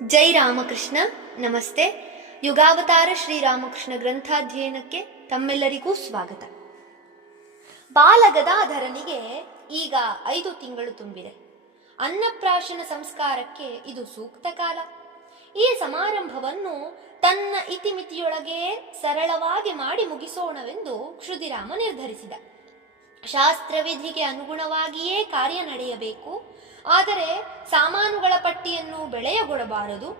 ಜೈ ರಾಮಕೃಷ್ಣ. ನಮಸ್ತೆ. ಯುಗಾವತಾರ ಶ್ರೀರಾಮಕೃಷ್ಣ ಗ್ರಂಥಾಧ್ಯಯನಕ್ಕೆ ತಮ್ಮೆಲ್ಲರಿಗೂ ಸ್ವಾಗತ. ಬಾಲಗದಾಧರನಿಗೆ ಈಗ 5 ತಿಂಗಳು ತುಂಬಿದೆ. ಅನ್ನಪ್ರಾಶನ ಸಂಸ್ಕಾರಕ್ಕೆ ಇದು ಸೂಕ್ತ ಕಾಲ. ಈ ಸಮಾರಂಭವನ್ನು ತನ್ನ ಇತಿಮಿತಿಯೊಳಗೆ ಸರಳವಾಗಿ ಮಾಡಿ ಮುಗಿಸೋಣವೆಂದು ಕ್ಷುದಿರಾಮ ನಿರ್ಧರಿಸಿದ. ಶಾಸ್ತ್ರವಿಧಿಗೆ ಅನುಗುಣವಾಗಿಯೇ ಕಾರ್ಯ ನಡೆಯಬೇಕು. ಆದರೆ ಸಾಮಾನುಗಳ ಪಟ್ಟಿಯನ್ನು ಬೆಳೆಯಗೊಡಬಾರದು.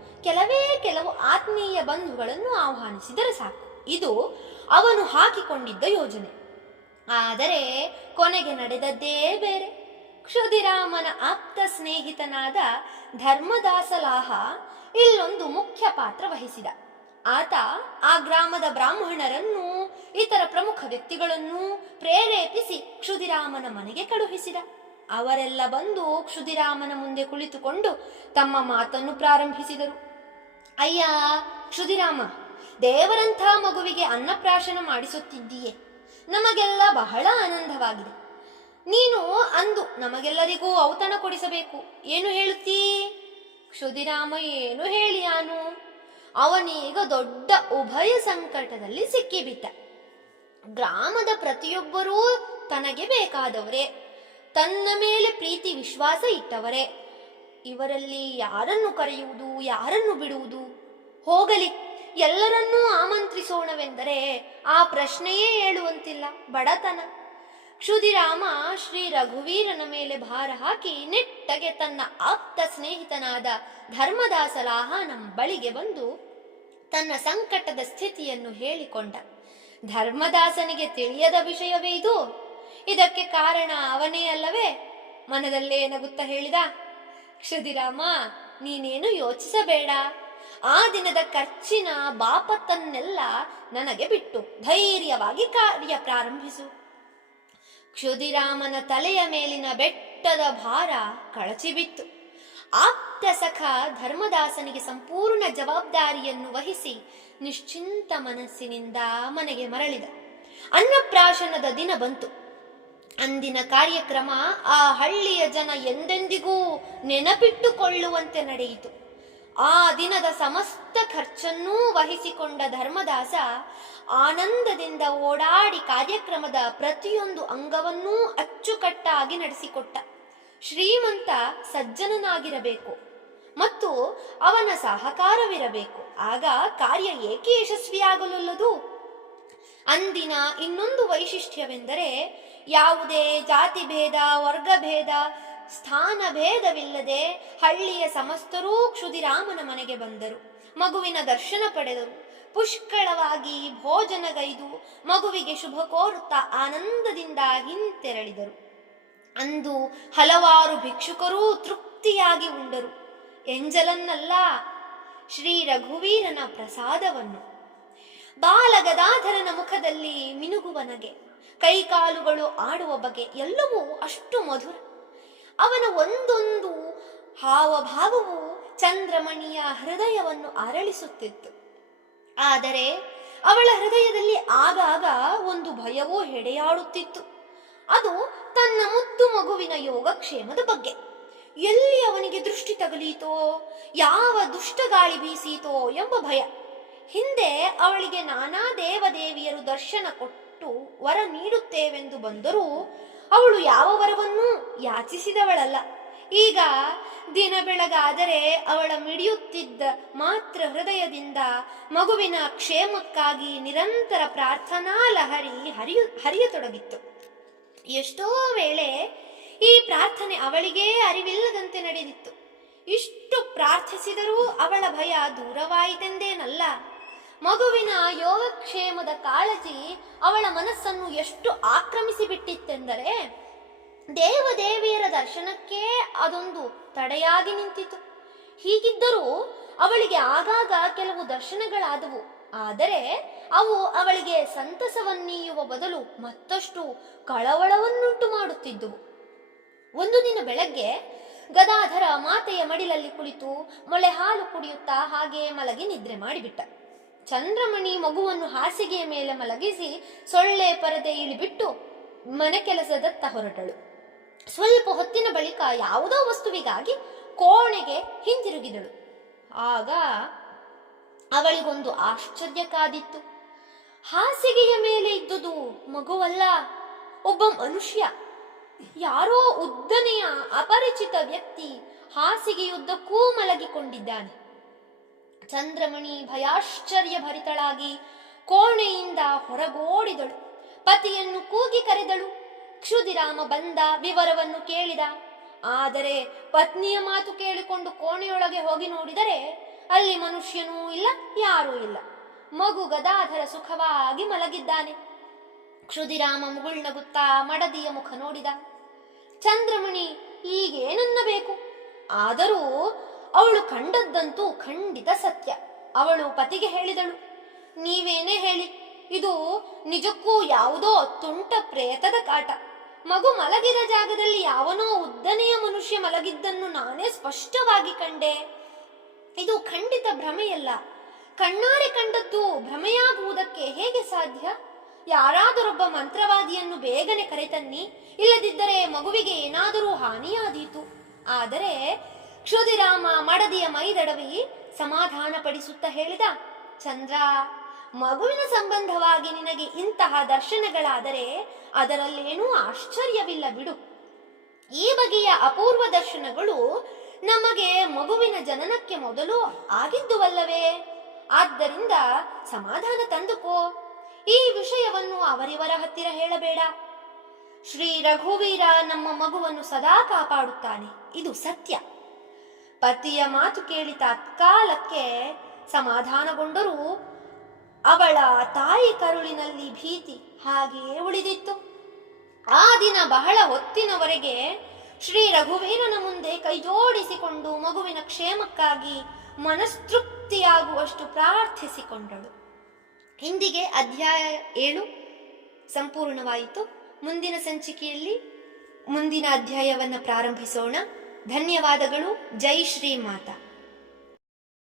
ಕೆಲವು ಆತ್ಮೀಯ ಬಂಧುಗಳನ್ನು ಆಹ್ವಾನಿಸಿದರೆ ಸಾಕು. ಇದು ಅವನು ಹಾಕಿಕೊಂಡಿದ್ದ ಯೋಜನೆ. ಆದರೆ ಕೊನೆಗೆ ನಡೆದದ್ದೇ ಬೇರೆ. ಕ್ಷುದಿರಾಮನ ಆಪ್ತ ಸ್ನೇಹಿತನಾದ ಧರ್ಮದಾಸಲಾಹ ಇಲ್ಲೊಂದು ಮುಖ್ಯ ಪಾತ್ರ ವಹಿಸಿದ. ಆತ ಆ ಗ್ರಾಮದ ಬ್ರಾಹ್ಮಣರನ್ನು, ಇತರ ಪ್ರಮುಖ ವ್ಯಕ್ತಿಗಳನ್ನು ಪ್ರೇರೇಪಿಸಿ ಕ್ಷುದಿರಾಮನ ಮನೆಗೆ ಕಳುಹಿಸಿದ. ಅವರೆಲ್ಲ ಬಂದು ಕ್ಷುದಿರಾಮನ ಮುಂದೆ ಕುಳಿತುಕೊಂಡು ತಮ್ಮ ಮಾತನ್ನು ಪ್ರಾರಂಭಿಸಿದರು. ಅಯ್ಯ ಕ್ಷುದಿರಾಮ, ದೇವರಂಥ ಮಗುವಿಗೆ ಅನ್ನಪ್ರಾಶನ ಮಾಡಿಸುತ್ತಿದ್ದೀಯೆ. ನಮಗೆಲ್ಲ ಬಹಳ ಆನಂದವಾಗಿದೆ. ನೀನು ಅಂದು ನಮಗೆಲ್ಲರಿಗೂ ಔತಣ ಕೊಡಿಸಬೇಕು. ಏನು ಹೇಳುತ್ತೀ? ಕ್ಷುದಿರಾಮ ಏನು ಹೇಳಿಯಾನು? ಅವನೀಗ ದೊಡ್ಡ ಉಭಯ ಸಂಕಟದಲ್ಲಿ ಸಿಕ್ಕಿಬಿಟ್ಟ. ಗ್ರಾಮದ ಪ್ರತಿಯೊಬ್ಬರೂ ತನಗೆ ಬೇಕಾದವರೇ, ತನ್ನ ಮೇಲೆ ಪ್ರೀತಿ ವಿಶ್ವಾಸ ಇಟ್ಟವರೇ. ಇವರಲ್ಲಿ ಯಾರನ್ನು ಕರೆಯುವುದು, ಯಾರನ್ನು ಬಿಡುವುದು? ಹೋಗಲಿ, ಎಲ್ಲರನ್ನೂ ಆಮಂತ್ರಿಸೋಣವೆಂದರೆ ಆ ಪ್ರಶ್ನೆಯೇ ಹೇಳುವಂತಿಲ್ಲ. ಬಡತನ. ಕ್ಷುದಿರಾಮ ಶ್ರೀ ರಘುವೀರನ ಮೇಲೆ ಭಾರ ಹಾಕಿ ನೆಟ್ಟಗೆ ತನ್ನ ಆಪ್ತ ಸ್ನೇಹಿತನಾದ ಧರ್ಮದಾಸಲಾಹನ ಬಳಿಗೆ ಬಂದು ತನ್ನ ಸಂಕಟದ ಸ್ಥಿತಿಯನ್ನು ಹೇಳಿಕೊಂಡ. ಧರ್ಮದಾಸನಿಗೆ ತಿಳಿಯದ ವಿಷಯವೇ ಇದು. ಇದಕ್ಕೆ ಕಾರಣ ಅವನೇ ಅಲ್ಲವೇ? ಮನದಲ್ಲೇ ನಗುತ್ತಾ ಹೇಳಿದ, ಕ್ಷುದಿರಾಮ, ನೀನೇನು ಯೋಚಿಸಬೇಡ. ಆ ದಿನದ ಖರ್ಚಿನ ಬಾಪತ್ತನ್ನೆಲ್ಲ ನನಗೆ ಬಿಟ್ಟು ಧೈರ್ಯವಾಗಿ ಕಾರ್ಯ ಪ್ರಾರಂಭಿಸು. ಕ್ಷುದಿರಾಮನ ತಲೆಯ ಮೇಲಿನ ಬೆಟ್ಟದ ಭಾರ ಕಳಚಿಬಿತ್ತು. ಆಪ್ತ ಸಖ ಧರ್ಮದಾಸನಿಗೆ ಸಂಪೂರ್ಣ ಜವಾಬ್ದಾರಿಯನ್ನು ವಹಿಸಿ ನಿಶ್ಚಿಂತ ಮನಸ್ಸಿನಿಂದ ಮನೆಗೆ ಮರಳಿದ. ಅನ್ನಪ್ರಾಶನದ ದಿನ ಬಂತು. ಅಂದಿನ ಕಾರ್ಯಕ್ರಮ ಆ ಹಳ್ಳಿಯ ಜನ ಎಂದೆಂದಿಗೂ ನೆನಪಿಟ್ಟುಕೊಳ್ಳುವಂತೆ ನಡೆಯಿತು. ಆ ದಿನದ ಸಮಸ್ತ ಖರ್ಚನ್ನೂ ವಹಿಸಿಕೊಂಡ ಧರ್ಮದಾಸ ಆನಂದದಿಂದ ಓಡಾಡಿ ಕಾರ್ಯಕ್ರಮದ ಪ್ರತಿಯೊಂದು ಅಂಗವನ್ನೂ ಅಚ್ಚುಕಟ್ಟಾಗಿ ನಡೆಸಿಕೊಟ್ಟ. ಶ್ರೀಮಂತ ಸಜ್ಜನನಾಗಿರಬೇಕು ಮತ್ತು ಅವನ ಸಹಕಾರವಿರಬೇಕು. ಆಗ ಕಾರ್ಯ ಏಕೆ ಯಶಸ್ವಿಯಾಗಲೊಲ್ಲದು? ಅಂದಿನ ಇನ್ನೊಂದು ವೈಶಿಷ್ಟ್ಯವೆಂದರೆ ಯಾವುದೇ ಜಾತಿ ಭೇದ, ವರ್ಗಭೇದ, ಸ್ಥಾನ ಭೇದವಿಲ್ಲದೆ ಹಳ್ಳಿಯ ಸಮಸ್ತರೂ ಕ್ಷುದಿರಾಮನ ಮನೆಗೆ ಬಂದರು. ಮಗುವಿನ ದರ್ಶನ ಪಡೆದರು. ಪುಷ್ಕಳವಾಗಿ ಭೋಜನಗೈದು ಮಗುವಿಗೆ ಶುಭ ಕೋರುತ್ತಾ ಆನಂದದಿಂದ ಹಿಂತೆರಳಿದರು. ಅಂದು ಹಲವಾರು ಭಿಕ್ಷುಕರೂ ತೃಪ್ತಿಯಾಗಿ ಉಂಡರು. ಎಂಜಲನ್ನಲ್ಲ, ಶ್ರೀ ರಘುವೀರನ ಪ್ರಸಾದವನ್ನು. ಬಾಲಗದಾಧರನ ಮುಖದಲ್ಲಿ ಮಿನುಗುವ ನಗೆ, ಕೈಕಾಲುಗಳು ಆಡುವ ಬಗೆ ಎಲ್ಲವೂ ಅಷ್ಟು ಮಧುರ. ಅವನ ಒಂದೊಂದು ಹಾವಭಾವವು ಚಂದ್ರಮಣಿಯ ಹೃದಯವನ್ನು ಅರಳಿಸುತ್ತಿತ್ತು. ಆದರೆ ಅವಳ ಹೃದಯದಲ್ಲಿ ಆಗಾಗ ಒಂದು ಭಯವೂ ಹೆಡೆಯಾಡುತ್ತಿತ್ತು. ಅದು ತನ್ನ ಮುದ್ದು ಮಗುವಿನ ಯೋಗಕ್ಷೇಮದ ಬಗ್ಗೆ. ಎಲ್ಲಿ ಅವನಿಗೆ ದೃಷ್ಟಿ ತಗಲೀತೋ, ಯಾವ ದುಷ್ಟಗಾಳಿ ಬೀಸೀತೋ ಎಂಬ ಭಯ. ಹಿಂದೆ ಅವಳಿಗೆ ನಾನಾ ದೇವದೇವಿಯರು ದರ್ಶನ ಕೊಟ್ಟು ವರ ನೀಡುತ್ತೇವೆಂದು ಬಂದರೂ ಅವಳು ಯಾವ ವರವನ್ನೂ ಯಾಚಿಸಿದವಳಲ್ಲ. ಈಗ ದಿನ ಬೆಳಗಾದರೆ ಅವಳ ಮಿಡಿಯುತ್ತಿದ್ದ ಮಾತ್ರ ಹೃದಯದಿಂದ ಮಗುವಿನ ಕ್ಷೇಮಕ್ಕಾಗಿ ನಿರಂತರ ಪ್ರಾರ್ಥನಾ ಲಹರಿ ಹರಿಯತೊಡಗಿತ್ತು. ಎಷ್ಟೋ ವೇಳೆ ಈ ಪ್ರಾರ್ಥನೆ ಅವಳಿಗೇ ಅರಿವಿಲ್ಲದಂತೆ ನಡೆದಿತ್ತು. ಇಷ್ಟು ಪ್ರಾರ್ಥಿಸಿದರೂ ಅವಳ ಭಯ ದೂರವಾಯಿತೆಂದೇನಲ್ಲ. ಮಗುವಿನ ಯೋಗಕ್ಷೇಮದ ಕಾಳಜಿ ಅವಳ ಮನಸ್ಸನ್ನು ಎಷ್ಟು ಆಕ್ರಮಿಸಿ ಬಿಟ್ಟಿತ್ತೆಂದರೆ ದೇವದೇವಿಯರ ದರ್ಶನಕ್ಕೆ ಅದೊಂದು ತಡೆಯಾಗಿ ನಿಂತಿತು. ಹೀಗಿದ್ದರೂ ಅವಳಿಗೆ ಆಗಾಗ ಕೆಲವು ದರ್ಶನಗಳಾದವು. ಆದರೆ ಅವು ಅವಳಿಗೆ ಸಂತಸವನ್ನೀಯುವ ಬದಲು ಮತ್ತಷ್ಟು ಕಳವಳವನ್ನುಂಟು ಮಾಡುತ್ತಿದ್ದುವು. ಒಂದು ದಿನ ಬೆಳಗ್ಗೆ ಗದಾಧರ ಮಾತೆಯ ಮಡಿಲಲ್ಲಿ ಕುಳಿತು ಮೊಳೆ ಹಾಲು ಕುಡಿಯುತ್ತಾ ಹಾಗೆ ಮಲಗಿ ನಿದ್ರೆ ಮಾಡಿಬಿಟ್ಟ. ಚಂದ್ರಮಣಿ ಮಗುವನ್ನು ಹಾಸಿಗೆಯ ಮೇಲೆ ಮಲಗಿಸಿ ಸೊಳ್ಳೆ ಪರದೆ ಇಳಿಬಿಟ್ಟು ಮನೆ ಕೆಲಸದತ್ತ ಹೊರಟಳು. ಸ್ವಲ್ಪ ಹೊತ್ತಿನ ಬಳಿಕ ಯಾವುದೋ ವಸ್ತುವಿಗಾಗಿ ಕೋಣೆಗೆ ಹಿಂತಿರುಗಿದಳು. ಆಗ ಅವಳಿಗೊಂದು ಆಶ್ಚರ್ಯ ಕಾದಿತ್ತು. ಹಾಸಿಗೆಯ ಮೇಲೆ ಇದ್ದುದು ಮಗುವಲ್ಲ, ಒಬ್ಬ ಮನುಷ್ಯ. ಯಾರೋ ಉದ್ದನೆಯ ಅಪರಿಚಿತ ವ್ಯಕ್ತಿ ಹಾಸಿಗೆಯುದ್ದಕ್ಕೂ ಮಲಗಿಕೊಂಡಿದ್ದಾನೆ. ಚಂದ್ರಮಣಿ ಭಯಾಶ್ಚರ್ಯ ಭರಿತಳಾಗಿ ಕೋಣೆಯಿಂದ ಹೊರಗೋಡಿದಳು. ಪತಿಯನ್ನು ಕೂಗಿ ಕರೆದಳು. ಕ್ಷುದಿರಾಮ ಬಂದ, ವಿವರವನ್ನು ಕೇಳಿದ. ಆದರೆ ಪತ್ನಿಯ ಮಾತು ಕೇಳಿಕೊಂಡು ಕೋಣೆಯೊಳಗೆ ಹೋಗಿ ನೋಡಿದರೆ ಅಲ್ಲಿ ಮನುಷ್ಯನೂ ಇಲ್ಲ, ಯಾರೂ ಇಲ್ಲ. ಮಗು ಗದಾಧರ ಸುಖವಾಗಿ ಮಲಗಿದ್ದಾನೆ. ಕ್ಷುದಿರಾಮ ಮುಗುಳ್ನಗುತ್ತಾ ಮಡದಿಯ ಮುಖ ನೋಡಿದ. ಚಂದ್ರಮಣಿ ಈಗೇನನ್ನಬೇಕು? ಆದರೂ ಅವಳು ಕಂಡದ್ದಂತೂ ಖಂಡಿತ ಸತ್ಯ. ಅವಳು ಪತಿಗೆ ಹೇಳಿದಳು, ನೀವೇನೇ ಹೇಳಿ, ಇದು ನಿಜಕ್ಕೂ ಯಾವುದೋ ತುಂಟ ಪ್ರೇತದ ಕಾಟ. ಮಗು ಮಲಗಿದ ಜಾಗದಲ್ಲಿ ಯಾವನೋ ಉದ್ದನೆಯ ಮನುಷ್ಯ ಮಲಗಿದ್ದನ್ನು ನಾನೇ ಸ್ಪಷ್ಟವಾಗಿ ಕಂಡೆ. ಇದು ಖಂಡಿತ ಭ್ರಮೆಯಲ್ಲ. ಕಣ್ಣಾರೆ ಕಂಡದ್ದು ಭ್ರಮೆಯಾಗುವುದಕ್ಕೆ ಹೇಗೆ ಸಾಧ್ಯ? ಯಾರಾದರೊಬ್ಬ ಮಂತ್ರವಾದಿಯನ್ನು ಬೇಗನೆ ಕರೆತನ್ನಿ, ಇಲ್ಲದಿದ್ದರೆ ಮಗುವಿಗೆ ಏನಾದರೂ ಹಾನಿಯಾದೀತು. ಆದರೆ ಕ್ಷುದಿರಾಮ ಮಡದಿಯ ಮೈದಡವಿ ಸಮಾಧಾನ ಪಡಿಸುತ್ತಾ ಹೇಳಿದ, ಚಂದ್ರ, ಮಗುವಿನ ಸಂಬಂಧವಾಗಿ ನಿನಗೆ ಇಂತಹ ದರ್ಶನಗಳಾದರೆ ಅದರಲ್ಲೇನೂ ಆಶ್ಚರ್ಯವಿಲ್ಲ ಬಿಡು. ಈ ಬಗೆಯ ಅಪೂರ್ವ ದರ್ಶನಗಳು ನಮಗೆ ಮಗುವಿನ ಜನನಕ್ಕೆ ಮೊದಲು ಆಗಿದ್ದುವಲ್ಲವೇ? ಆದ್ದರಿಂದ ಸಮಾಧಾನ ತಂದುಕೋ. ಈ ವಿಷಯವನ್ನು ಅವರಿವರ ಹತ್ತಿರ ಹೇಳಬೇಡ. ಶ್ರೀ ರಘುವೀರ ನಮ್ಮ ಮಗುವನ್ನು ಸದಾ ಕಾಪಾಡುತ್ತಾನೆ, ಇದು ಸತ್ಯ. ಪತಿಯ ಮಾತು ಕೇಳಿ ತತ್ಕಾಲಕ್ಕೆ ಸಮಾಧಾನಗೊಂಡರೂ ಅವಳ ತಾಯಿ ಕರುಳಿನಲ್ಲಿ ಭೀತಿ ಹಾಗೆಯೇ ಉಳಿದಿತ್ತು. ಆ ದಿನ ಬಹಳ ಹೊತ್ತಿನವರೆಗೆ ಶ್ರೀ ರಘುವೀರನ ಮುಂದೆ ಕೈಜೋಡಿಸಿಕೊಂಡು ಮಗುವಿನ ಕ್ಷೇಮಕ್ಕಾಗಿ ಮನಸ್ತೃಪ್ತಿಯಾಗುವಷ್ಟು ಪ್ರಾರ್ಥಿಸಿಕೊಂಡಳು. ಇಂದಿಗೆ ಅಧ್ಯಾಯ 7 ಸಂಪೂರ್ಣವಾಯಿತು. ಮುಂದಿನ ಸಂಚಿಕೆಯಲ್ಲಿ ಮುಂದಿನ ಅಧ್ಯಾಯವನ್ನು ಪ್ರಾರಂಭಿಸೋಣ. ಧನ್ಯವಾದಗಳು. ಜೈ ಶ್ರೀ ಮಾತಾ.